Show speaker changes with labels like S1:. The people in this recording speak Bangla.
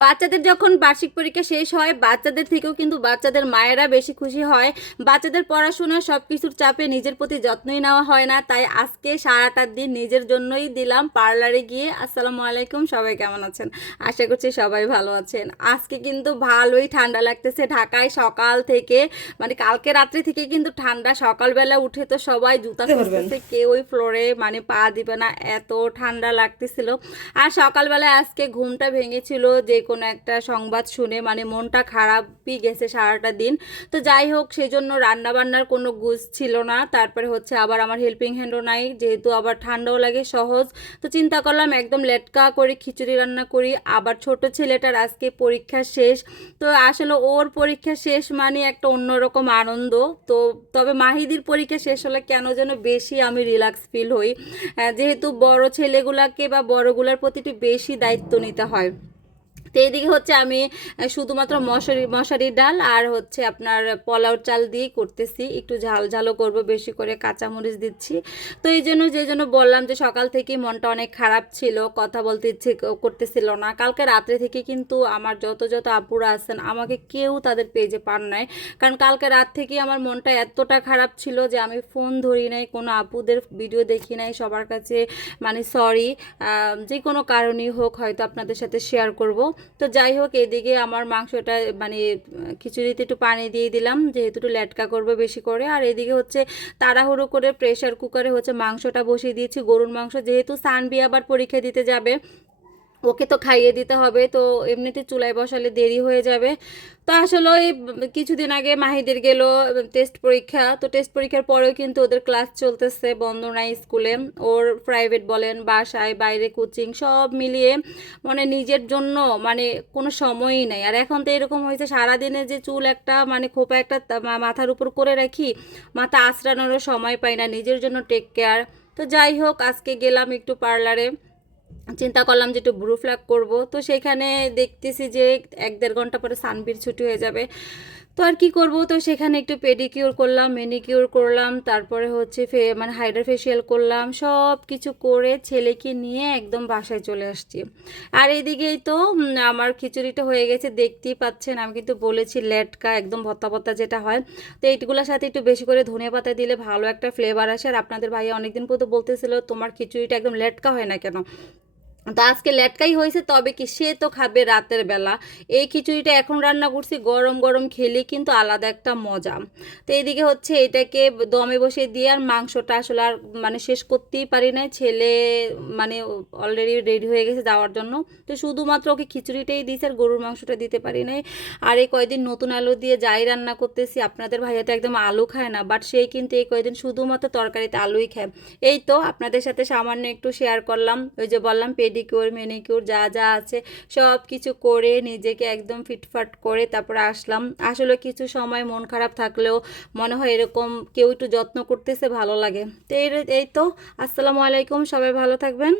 S1: বাচ্চাদের যখন বার্ষিক পরীক্ষা শেষ হয় বাচ্চাদের থেকেও কিন্তু বাচ্চাদের মায়েরা বেশি খুশি হয়। বাচ্চাদের পড়াশোনা সব কিছুর চাপে নিজের প্রতি যত্নই নেওয়া হয় না। তাই আজকে সারাটা দিন নিজের জন্যই দিলাম পার্লারে গিয়ে। আসসালামু আলাইকুম সবাই কেমন আছেন? আশা করছি সবাই ভালো আছেন। আজকে কিন্তু ভালোই ঠান্ডা লাগতেছে ঢাকায়। সকাল থেকে মানে কালকে রাত্রি থেকে কিন্তু ঠান্ডা। সকালবেলা উঠে তো সবাই জুতা খুঁজতেছে কেউ ওই ফ্লোরে মানে পা দিবে না। এত ঠান্ডা লাগতেছিল। আর সকালবেলায় আজকে ঘুমটা ভেঙেছিল যে কোনো একটা সংবাদ শুনে মানে মনটা খারাপই গেছে সারাটা দিন। তো যাই হোক সেই জন্য রান্নাবান্নার কোনো গুজ ছিল না। তারপরে হচ্ছে আবার আমার হেল্পিং হ্যান্ডও নাই, যেহেতু আবার ঠান্ডাও লাগে, সহজ। তো চিন্তা করলাম একদম লেটকা করে খিচুড়ি রান্না করি। আবার ছোট ছেলেটার আজকে পরীক্ষা শেষ। তো আসলে ওর পরীক্ষা শেষ মানে একটা অন্যরকম আনন্দ। তো তবে মাহিদির পরীক্ষা শেষ হলে কেন যেন বেশি আমি রিল্যাক্স ফিল হই। যেহেতু বড় ছেলেগুলাকে বা বড়গুলার প্রতি একটু বেশি দায়িত্ব নিতে হয়। তো এইদিকে হচ্ছে আমি শুধুমাত্র মশারি মশারির ডাল আর হচ্ছে আপনার পোলাও চাল দিয়েই করতেছি। একটু ঝাল, ঝালও করব, বেশি করে কাঁচামরিচ দিচ্ছি। তো এই জন্য, যে জন্য বললাম যে সকাল থেকে মনটা অনেক খারাপ ছিল, কথা বলতে ইচ্ছে করতেছিল না। কালকে রাত্রে থেকে কিন্তু আমার যত যত আপুরা আছেন, আমাকে কেউ তাদের পেজে পান নাই। কারণ কালকে রাত থেকে আমার মনটা এতটা খারাপ ছিল যে আমি ফোন ধরি নাই, কোনো আপুদের ভিডিও দেখি নাই, সবার কাছে মানে সরি যে কোনো কারণেই হোক হয়তো আপনাদের সাথে শেয়ার করব। তো যাই হোক, এদিকে আমার মাংসটা মানে খিচুড়িতে একটু পানি দিয়ে দিলাম, যেহেতু একটু ল্যাটকা করবে বেশি করে। আর এদিকে হচ্ছে তাড়াহুড়ো করে প্রেশার কুকারে হচ্ছে মাংসটা বসিয়ে দিয়েছি। গরুর মাংস যেহেতু সানবি আবার পরীক্ষা দিতে যাবে ওকে তো খাইয়ে দিতে হবে, তো এমনিতে চুলায় বসালে দেরি হয়ে যাবে। তো আসলে ওই কিছুদিন আগে মাহিদের গেল টেস্ট পরীক্ষা, তো টেস্ট পরীক্ষার পরেও কিন্তু ওদের ক্লাস চলতেছে বন্ধ নাই স্কুলে। ওর প্রাইভেট বলেন, বাসায়, বাইরে কোচিং সব মিলিয়ে মানে নিজের জন্য মানে কোনো সময়ই নাই। আর এখন তো এরকম হয়েছে, সারাদিনে যে চুল একটা মানে খোপা একটা মাথার উপর করে রাখি, মাথা আঁচড়ানোরও সময় পাই না, নিজের জন্য টেক কেয়ার তো যাই হোক, আজকে গেলাম একটু পার্লারে চিন্তা করলাম যে একটু ব্রু ফ্ল্যাগ করব। তো সেখানে দেখতেছি যে এক দেড় ঘণ্টা পরে সানবির ছুটি হয়ে যাবে। তো আর কি করব? তো সেখানে একটু পেডিকিউর করলাম মেনিকিউর করলাম, তারপরে হচ্ছে ফে মানে হাইড্রা ফেশিয়াল করলাম সব কিছু করে ছেলেকে নিয়ে একদম বাসায় চলে আসছি। আর এদিকেই তো আমার খিচুড়িটা হয়ে গেছে, দেখতেই পাচ্ছেন, আমি কিন্তু বলেছি লেটকা, একদম ভত্তা ভত্তা যেটা হয়। তো এইগুলোর সাথে একটু বেশি করে ধনে পাতা দিলে ভালো একটা ফ্লেভার আসে। আর আপনাদের ভাই অনেকদিন পর্যন্ত বলতেছিল, তোমার খিচুড়িটা একদম লেটকা হয় না কেন? তো আজকে লেটকাই হয়েছে, তবে কি সে তো খাবে রাতের বেলা। এই খিচুড়িটা এখন রান্না করছি, গরম গরম খেলে কিন্তু আলাদা একটা মজা। তো এইদিকে হচ্ছে এটাকে দমে বসে দিয়ে আর মাংসটা আসলে আর মানে শেষ করতেই পারি না ছেলে মানে অলরেডি রেডি হয়ে গেছে যাওয়ার জন্য। তো শুধুমাত্র ওকে খিচুড়িটাই দিয়েছে আর গরুর মাংসটা দিতে পারি নাই। আর এই কয়দিন নতুন আলু দিয়ে যাই রান্না করতেছি, আপনাদের ভাইয়া তো একদম আলু খায় না বাট সেই কিন্তু এই কয়দিন শুধুমাত্র তরকারিতে আলুই খায়। এই তো আপনাদের সাথে সামান্য একটু শেয়ার করলাম, ওই যে বললাম পেডিকিউর মেনিকিওর যা যা আছে সব কিছু করে নিজেকে একদম ফিটফাট করে তারপরে আসলাম। আসলে কিছু সময় মন খারাপ থাকলেও মনে হয় এরকম কেউ একটু যত্ন করতেছে, ভালো লাগে। তো এই তো, আসসালামু আলাইকুম, সবাই ভালো থাকবেন।